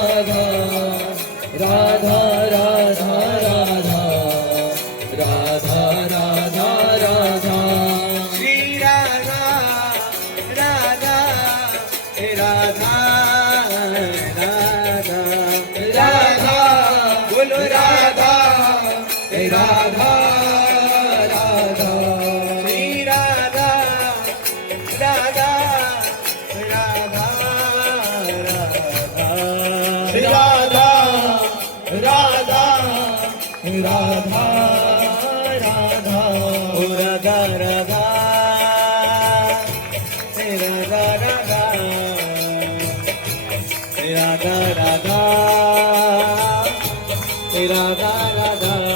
राधा राधा राधा राधा राधा राधा राधा श्री राधा राधा राधा राधा राधा बोलो राधा राधा राधा श्री राधा राधा राधा राधा राधा राधा राधा ओ राधा राधा राधा राधा राधा राधा राधा राधा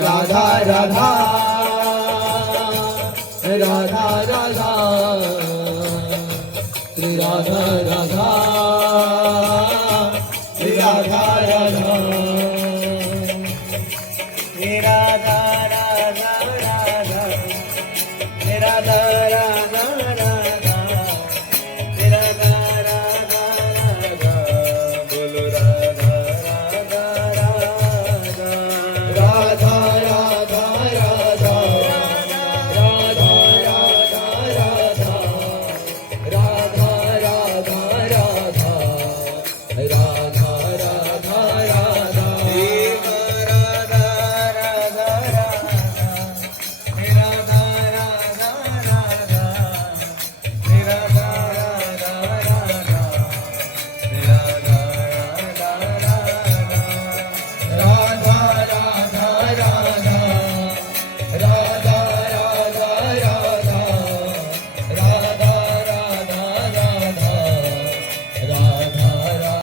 राधा राधा राधा राधा राधा